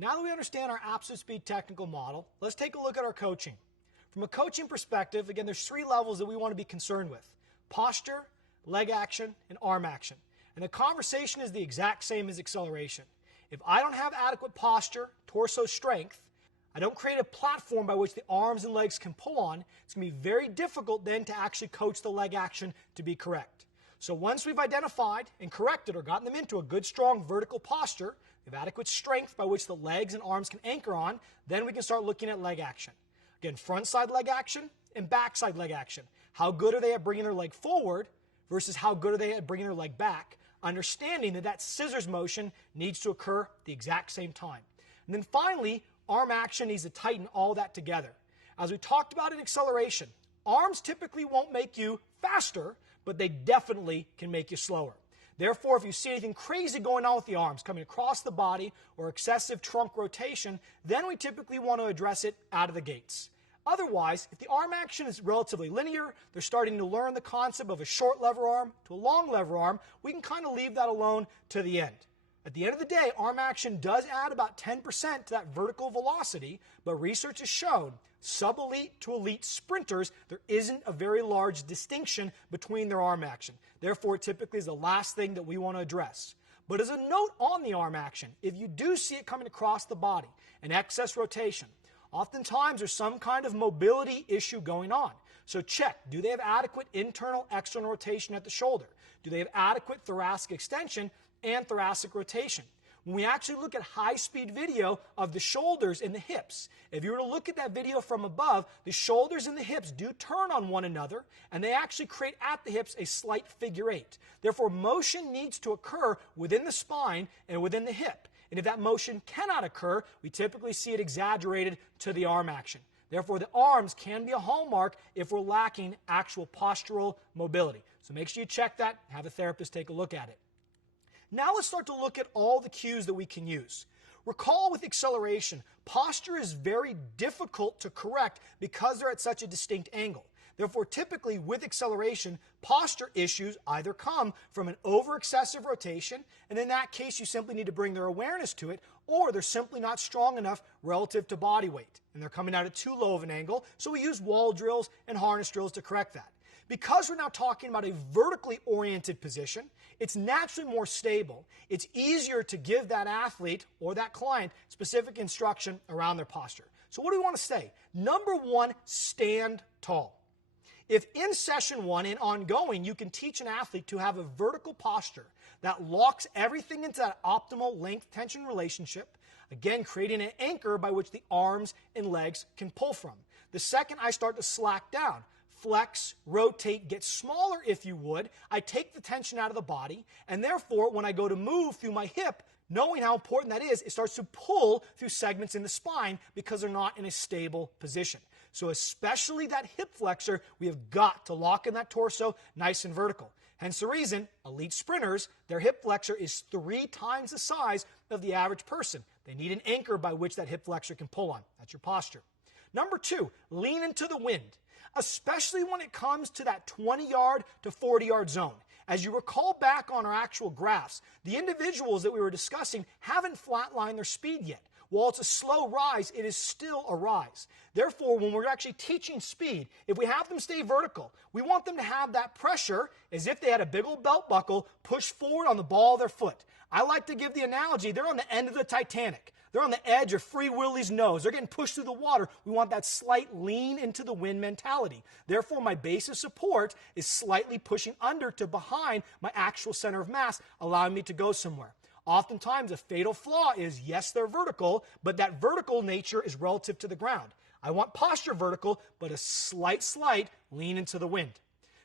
Now that we understand our absolute speed technical model, let's take a look at our coaching. From a coaching perspective, again, there's 3 levels that we want to be concerned with: posture, leg action, and arm action. And the conversation is the exact same as acceleration. If I don't have adequate posture, torso strength, I don't create a platform by which the arms and legs can pull on, it's going to be very difficult then to actually coach the leg action to be correct. So once we've identified and corrected or gotten them into a good, strong vertical posture, we have adequate strength by which the legs and arms can anchor on, then we can start looking at leg action. Again, front side leg action and back side leg action. How good are they at bringing their leg forward versus how good are they at bringing their leg back? Understanding that that scissors motion needs to occur at the exact same time. And then finally, arm action needs to tighten all that together. As we talked about in acceleration, arms typically won't make you faster, but they definitely can make you slower. Therefore, if you see anything crazy going on with the arms coming across the body or excessive trunk rotation, then we typically want to address it out of the gates. Otherwise, if the arm action is relatively linear, they're starting to learn the concept of a short lever arm to a long lever arm, we can kind of leave that alone to the end. At the end of the day, arm action does add about 10% to that vertical velocity, but research has shown sub-elite to elite sprinters, there isn't a very large distinction between their arm action. Therefore, it typically is the last thing that we want to address. But as a note on the arm action, if you do see it coming across the body, an excess rotation, oftentimes there's some kind of mobility issue going on. So check, do they have adequate internal, external rotation at the shoulder? Do they have adequate thoracic extension and thoracic rotation? When we actually look at high-speed video of the shoulders and the hips, if you were to look at that video from above, the shoulders and the hips do turn on one another, and they actually create at the hips a slight figure 8. Therefore, motion needs to occur within the spine and within the hip. And if that motion cannot occur, we typically see it exaggerated to the arm action. Therefore, the arms can be a hallmark if we're lacking actual postural mobility. So make sure you check that, have a therapist take a look at it. Now let's start to look at all the cues that we can use. Recall with acceleration, posture is very difficult to correct because they're at such a distinct angle. Therefore, typically with acceleration, posture issues either come from an over-excessive rotation, and in that case you simply need to bring their awareness to it, or they're simply not strong enough relative to body weight, and they're coming out at too low of an angle, so we use wall drills and harness drills to correct that. Because we're now talking about a vertically oriented position, it's naturally more stable. It's easier to give that athlete or that client specific instruction around their posture. So what do we want to say? Number 1, stand tall. If in session 1 and ongoing, you can teach an athlete to have a vertical posture that locks everything into that optimal length-tension relationship, again, creating an anchor by which the arms and legs can pull from. The second I start to slack down, flex, rotate, get smaller if you would, I take the tension out of the body, and therefore when I go to move through my hip, knowing how important that is, it starts to pull through segments in the spine because they're not in a stable position. So especially that hip flexor, we have got to lock in that torso nice and vertical. Hence the reason elite sprinters, their hip flexor is 3 times the size of the average person. They need an anchor by which that hip flexor can pull on. That's your posture. Number 2, lean into the wind, especially when it comes to that 20-yard to 40-yard zone. As you recall back on our actual graphs, the individuals that we were discussing haven't flatlined their speed yet. While it's a slow rise, it is still a rise. Therefore, when we're actually teaching speed, if we have them stay vertical, we want them to have that pressure as if they had a big old belt buckle pushed forward on the ball of their foot. I like to give the analogy, they're on the end of the Titanic. They're on the edge of Free Willy's nose. They're getting pushed through the water. We want that slight lean into the wind mentality. Therefore, my base of support is slightly pushing under to behind my actual center of mass, allowing me to go somewhere. Oftentimes, a fatal flaw is, yes, they're vertical, but that vertical nature is relative to the ground. I want posture vertical, but a slight lean into the wind.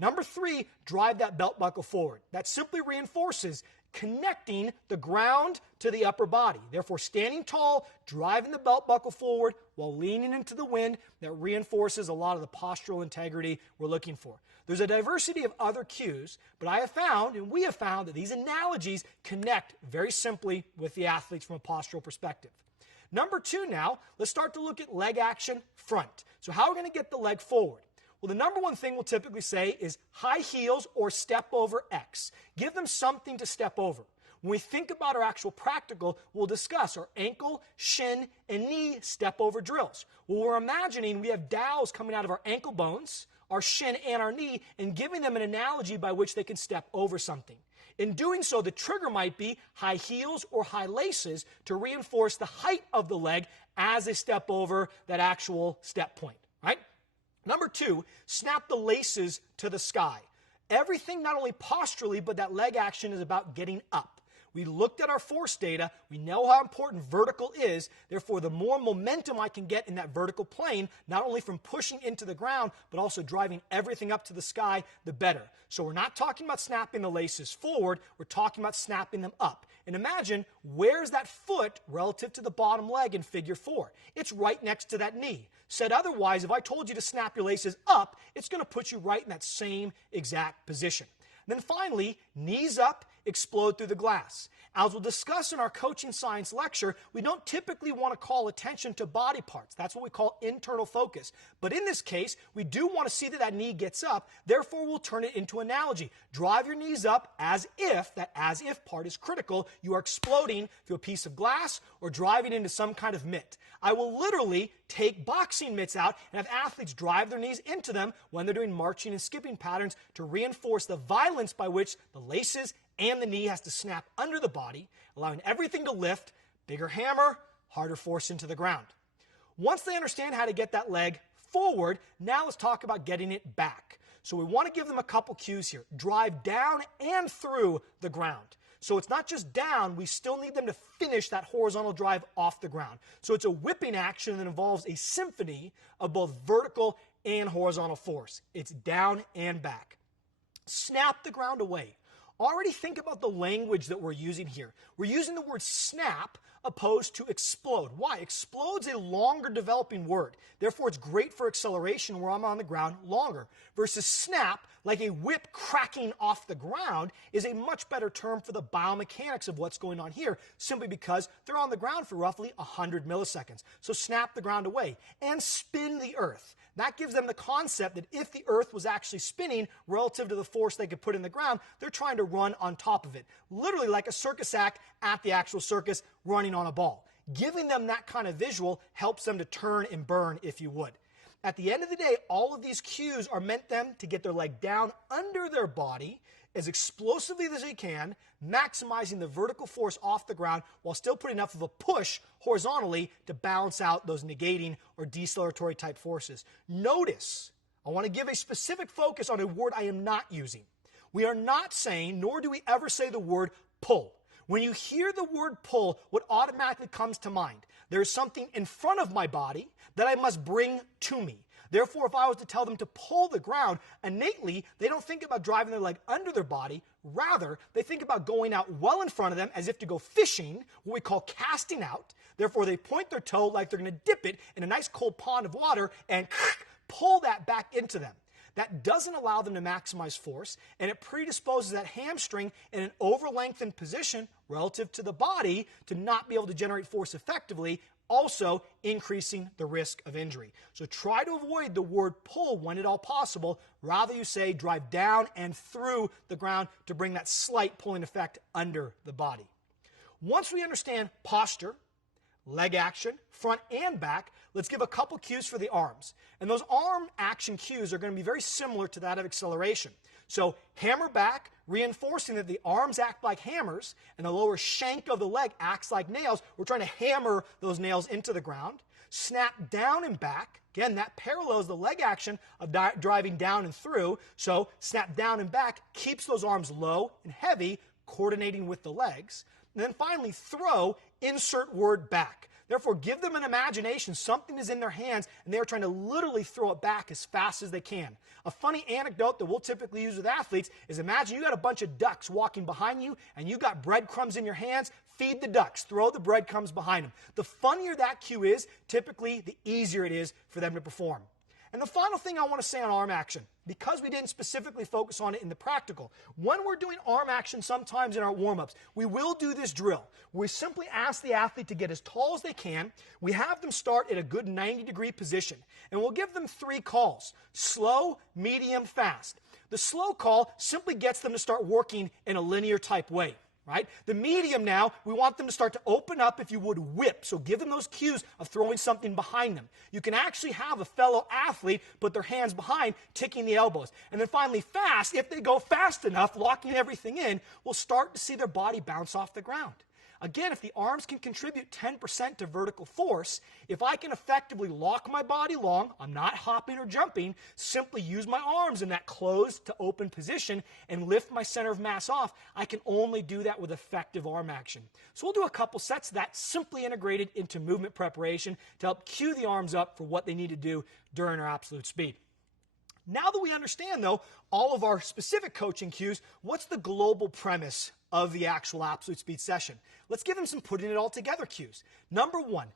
Number 3, drive that belt buckle forward. That simply reinforces connecting the ground to the upper body. Therefore, standing tall, driving the belt buckle forward while leaning into the wind, that reinforces a lot of the postural integrity we're looking for. There's a diversity of other cues, but I have found, and we have found, that these analogies connect very simply with the athletes from a postural perspective. Number 2 now, let's start to look at leg action front. So how are we going to get the leg forward? Well, the number 1 thing we'll typically say is high heels or step over X. Give them something to step over. When we think about our actual practical, we'll discuss our ankle, shin, and knee step over drills. Well, we're imagining we have dowels coming out of our ankle bones, our shin, and our knee, and giving them an analogy by which they can step over something. In doing so, the trigger might be high heels or high laces to reinforce the height of the leg as they step over that actual step point, right? Number 2, snap the laces to the sky. Everything, not only posturally, but that leg action is about getting up. We looked at our force data. We know how important vertical is. Therefore, the more momentum I can get in that vertical plane, not only from pushing into the ground, but also driving everything up to the sky, the better. So we're not talking about snapping the laces forward. We're talking about snapping them up. And imagine, where's that foot relative to the bottom leg in figure 4? It's right next to that knee. Said otherwise, if I told you to snap your laces up, it's going to put you right in that same exact position. Then finally, knees up, explode through the glass. As we'll discuss in our coaching science lecture, we don't typically want to call attention to body parts. That's what we call internal focus. But in this case, we do want to see that that knee gets up. Therefore, we'll turn it into analogy. Drive your knees up as if, that as if part is critical, you are exploding through a piece of glass or driving into some kind of mitt. I will literally take boxing mitts out and have athletes drive their knees into them when they're doing marching and skipping patterns to reinforce the violence by which the laces and the knee has to snap under the body, allowing everything to lift, bigger hammer, harder force into the ground. Once they understand how to get that leg forward, now let's talk about getting it back. So we want to give them a couple cues here. Drive down and through the ground. So it's not just down, we still need them to finish that horizontal drive off the ground. So it's a whipping action that involves a symphony of both vertical and horizontal force. It's down and back. Snap the ground away. Already think about the language that we're using here. We're using the word snap opposed to explode. Why? Explode's a longer developing word. Therefore, it's great for acceleration where I'm on the ground longer. Versus snap, like a whip cracking off the ground, is a much better term for the biomechanics of what's going on here, simply because they're on the ground for roughly 100 milliseconds. So snap the ground away and spin the earth. That gives them the concept that if the earth was actually spinning relative to the force they could put in the ground, they're trying to run on top of it. Literally like a circus act at the actual circus running on a ball. Giving them that kind of visual helps them to turn and burn, if you would. At the end of the day, all of these cues are meant them to get their leg down under their body as explosively as they can, maximizing the vertical force off the ground while still putting enough of a push horizontally to balance out those negating or deceleratory type forces. Notice, I want to give a specific focus on a word I am not using. We are not saying, nor do we ever say the word pull. When you hear the word pull, what automatically comes to mind? There is something in front of my body that I must bring to me. Therefore, if I was to tell them to pull the ground, innately, they don't think about driving their leg under their body. Rather, they think about going out well in front of them as if to go fishing, what we call casting out. Therefore, they point their toe like they're going to dip it in a nice cold pond of water and pull that back into them. That doesn't allow them to maximize force, and it predisposes that hamstring in an over-lengthened position relative to the body to not be able to generate force effectively, also increasing the risk of injury. So try to avoid the word pull when at all possible. Rather, you say drive down and through the ground to bring that slight pulling effect under the body. Once we understand posture, leg action, front and back, let's give a couple cues for the arms. And those arm action cues are going to be very similar to that of acceleration. So hammer back, reinforcing that the arms act like hammers and the lower shank of the leg acts like nails. We're trying to hammer those nails into the ground. Snap down and back. Again, that parallels the leg action of driving down and through. So snap down and back keeps those arms low and heavy, coordinating with the legs. And then finally, throw, insert word back. Therefore, give them an imagination. Something is in their hands, and they are trying to literally throw it back as fast as they can. A funny anecdote that we'll typically use with athletes is imagine you got a bunch of ducks walking behind you, and you got breadcrumbs in your hands. Feed the ducks. Throw the breadcrumbs behind them. The funnier that cue is, typically, the easier it is for them to perform. And the final thing I want to say on arm action, because we didn't specifically focus on it in the practical, when we're doing arm action sometimes in our warm-ups, we will do this drill. We simply ask the athlete to get as tall as they can. We have them start at a good 90-degree position, and we'll give them 3 calls: slow, medium, fast. The slow call simply gets them to start working in a linear type way. right? The medium now, we want them to start to open up, if you would, whip. So give them those cues of throwing something behind them. You can actually have a fellow athlete put their hands behind, ticking the elbows. And then finally, fast, if they go fast enough, locking everything in, we'll start to see their body bounce off the ground. Again, if the arms can contribute 10% to vertical force, if I can effectively lock my body long, I'm not hopping or jumping, simply use my arms in that closed to open position and lift my center of mass off, I can only do that with effective arm action. So we'll do a couple sets of that simply integrated into movement preparation to help cue the arms up for what they need to do during our absolute speed. Now that we understand, though, all of our specific coaching cues, what's the global premise of the actual absolute speed session? Let's give them some putting it all together cues. Number one,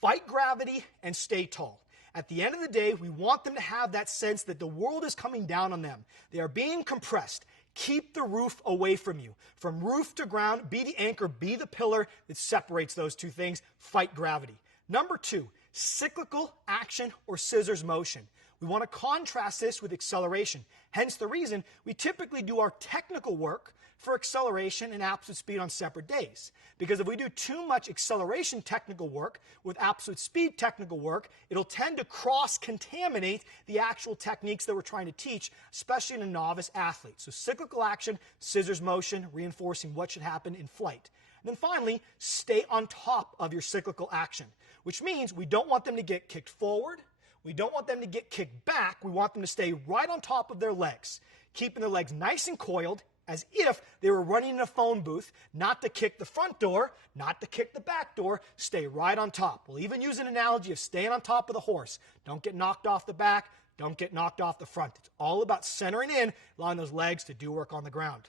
fight gravity and stay tall. At the end of the day, we want them to have that sense that the world is coming down on them. They are being compressed. Keep the roof away from you. From roof to ground, be the anchor, be the pillar that separates those two things. Fight gravity. Number two, cyclical action or scissors motion. We want to contrast this with acceleration. Hence the reason we typically do our technical work for acceleration and absolute speed on separate days. Because if we do too much acceleration technical work with absolute speed technical work, it'll tend to cross-contaminate the actual techniques that we're trying to teach, especially in a novice athlete. So cyclical action, scissors motion, reinforcing what should happen in flight. And then finally, stay on top of your cyclical action, which means we don't want them to get kicked forward. We don't want them to get kicked back. We want them to stay right on top of their legs, keeping their legs nice and coiled as if they were running in a phone booth, not to kick the front door, not to kick the back door, stay right on top. We'll even use an analogy of staying on top of the horse. Don't get knocked off the back, don't get knocked off the front. It's all about centering in, allowing those legs to do work on the ground.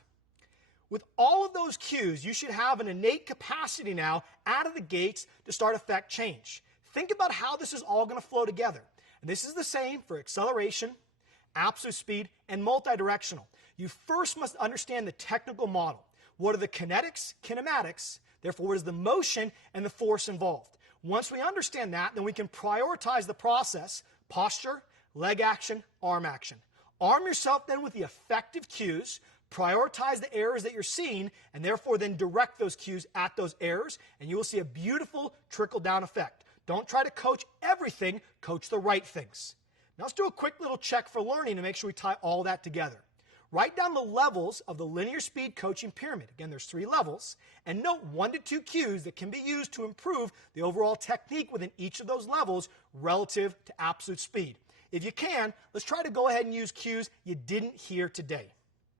With all of those cues, you should have an innate capacity now out of the gates to start affect change. Think about how this is all going to flow together. And this is the same for acceleration, absolute speed, and multidirectional. You first must understand the technical model. What are the kinetics, kinematics, therefore what is the motion and the force involved? Once we understand that, then we can prioritize the process, posture, leg action, arm action. Arm yourself then with the effective cues, prioritize the errors that you're seeing, and therefore then direct those cues at those errors, and you will see a beautiful trickle-down effect. Don't try to coach everything, coach the right things. Now let's do a quick little check for learning to make sure we tie all that together. Write down the levels of the linear speed coaching pyramid. Again, there's 3 levels. And note 1 to 2 cues that can be used to improve the overall technique within each of those levels relative to absolute speed. If you can, let's try to go ahead and use cues you didn't hear today.